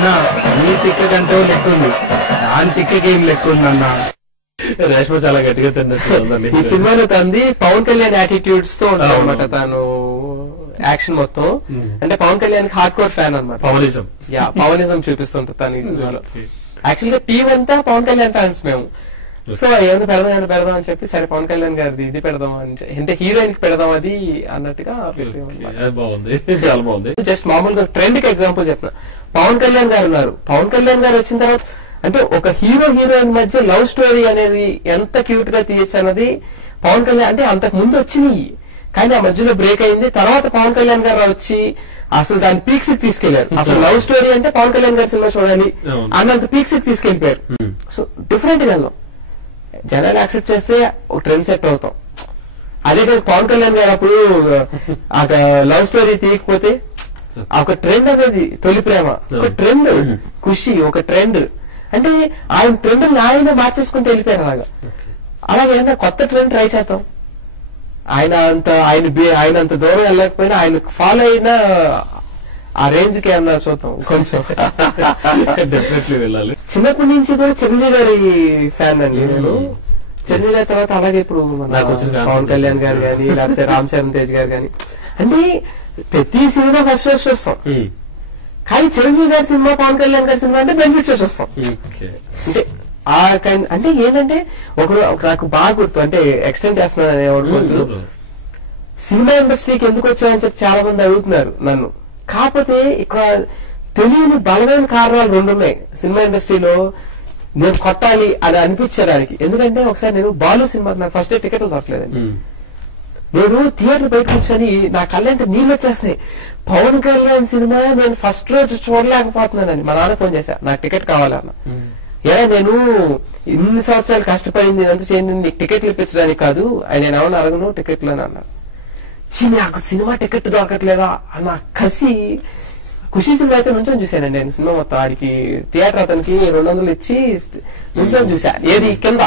అన్నా నీ తిక్క కంటే లెక్క ఉంది, దాని తిక్కకి ఏం లెక్క ఉందన్నా. రేష్మ చాలా గట్టిగా తిన్నట్టు ఈ సినిమాలో తంది పవన్ కళ్యాణ్ యాటిట్యూడ్స్ తో ఉంటాడు అనమాట. తను యాక్షన్ మొత్తం అంటే Pawan Kalyan hard core fan అనమాట. పవనిజం పవనిజం చూపిస్తుంటారు తను ఈ సినిమాలో. యాక్చువల్ గా టీం అంతా పవన్ కళ్యాణ్ ఫ్యాన్స్ మేము. సో ఏమైనా పెడదాం అని చెప్పి సరే పవన్ కళ్యాణ్ గారిది ఇది పెడదాం అని అంటే హీరోయిన్ కి పెడదాం అది అన్నట్టుగా బాగుంది, చాలా బాగుంది. జస్ట్ మామూలుగా ట్రెండ్ కి ఎగ్జాంపుల్ చెప్పిన పవన్ కళ్యాణ్ గారు ఉన్నారు. పవన్ కళ్యాణ్ గారు వచ్చిన తర్వాత అంటే ఒక హీరో హీరోయిన్ మధ్య లవ్ స్టోరీ అనేది ఎంత క్యూట్ గా తీయచ్చు అన్నది పవన్ కళ్యాణ్ అంటే అంతకు ముందు వచ్చినాయి, కానీ ఆ మధ్యలో బ్రేక్ అయింది. తర్వాత పవన్ కళ్యాణ్ గారు వచ్చి అసలు దాని పీక్స్ కి తీసుకెళ్లారు. అసలు లవ్ స్టోరీ అంటే పవన్ కళ్యాణ్ గారి సినిమా చూడాలి అన్నంత పీక్స్ కి తీసుకెళ్లిపోయారు. సో డిఫరెంట్ గా జనాలు యాక్సెప్ట్ చేస్తే ఒక ట్రెండ్ సెట్ అవుతాం. అదే కానీ పవన్ కళ్యాణ్ గారు అప్పుడు లవ్ స్టోరీ తీయకపోతే ఒక ట్రెండ్ అనేది తొలి ప్రేమ ఒక ట్రెండ్, ఖుషి ఒక ట్రెండ్ అంటే ఆయన ట్రెండ్ ఆయన మార్చేసుకుంటూ వెళ్ళిపోయారు. అలాగే కొత్త ట్రెండ్ ట్రై చేద్దాం. ఆయన అంత దూరం వెళ్ళకపోయినా ఆయన ఫాలో అయినా ఆ రేంజ్ కి ఏమన్నా చూద్దాం కొంచెం. డెఫినెట్లీ వెళ్ళాలి. చిన్నప్పటి నుంచి కూడా చిరంజీవి గారి ఫ్యాన్ అండి నేను. చిరంజీవి గారి తర్వాత అలాగే ఇప్పుడు పవన్ కళ్యాణ్ గారు కానీ లేకపోతే రామ్ చరణ్ తేజ్ గారు కానీ అంటే ప్రతి సినిమా ఫస్ట్ రోజు చూస్తాం. కానీ చిరంజీవి గారి సినిమా పవన్ కళ్యాణ్ గారి సినిమా అంటే బెనిఫిట్స్ వస్తాం. అంటే అంటే ఏంటంటే ఒకరు నాకు బాగా గుర్తు అంటే ఎక్స్టెండ్ చేస్తున్నాను ఎవరు గుర్తు సినిమా ఇండస్ట్రీకి ఎందుకు వచ్చాయని చెప్పి చాలా మంది అడుగుతున్నారు నన్ను. కాకపోతే ఇక్కడ తెలియని బలమైన కారణాలు రెండు ఉన్నాయి సినిమా ఇండస్ట్రీలో నేను కొట్టాలి అని అనిపించడానికి. ఎందుకంటే ఒకసారి నేను బాలు సినిమాకి నాకు ఫస్ట్ టికెట్లు దొరకలేదండి. నేను థియేటర్ బయట కూర్చొని నా కళ్ళంటే నీళ్ళు వచ్చేస్తాయి. పవన్ కళ్యాణ్ సినిమా నేను ఫస్ట్ రోజు చూడలేకపోతున్నానని మా నాన్న ఫోన్ చేశా, నాకు టికెట్ కావాలన్న. నేను ఇన్ని సంవత్సరాలు కష్టపడింది ఇదంతా చేయండి, నీకు టికెట్లు ఇప్పించడానికి కాదు, నేను ఎవరిని అడగను టికెట్లు అని అన్నారు. నాకు సినిమా టికెట్ దొరకట్లేదా అన్న కసి. ఖుషి సినిమా అయితే నుంచొని చూశానండి నేను సినిమా మొత్తం. ఆడికి థియేటర్ అతనికి 200 ఇచ్చి నుంచొని చూసా, ఏది కింద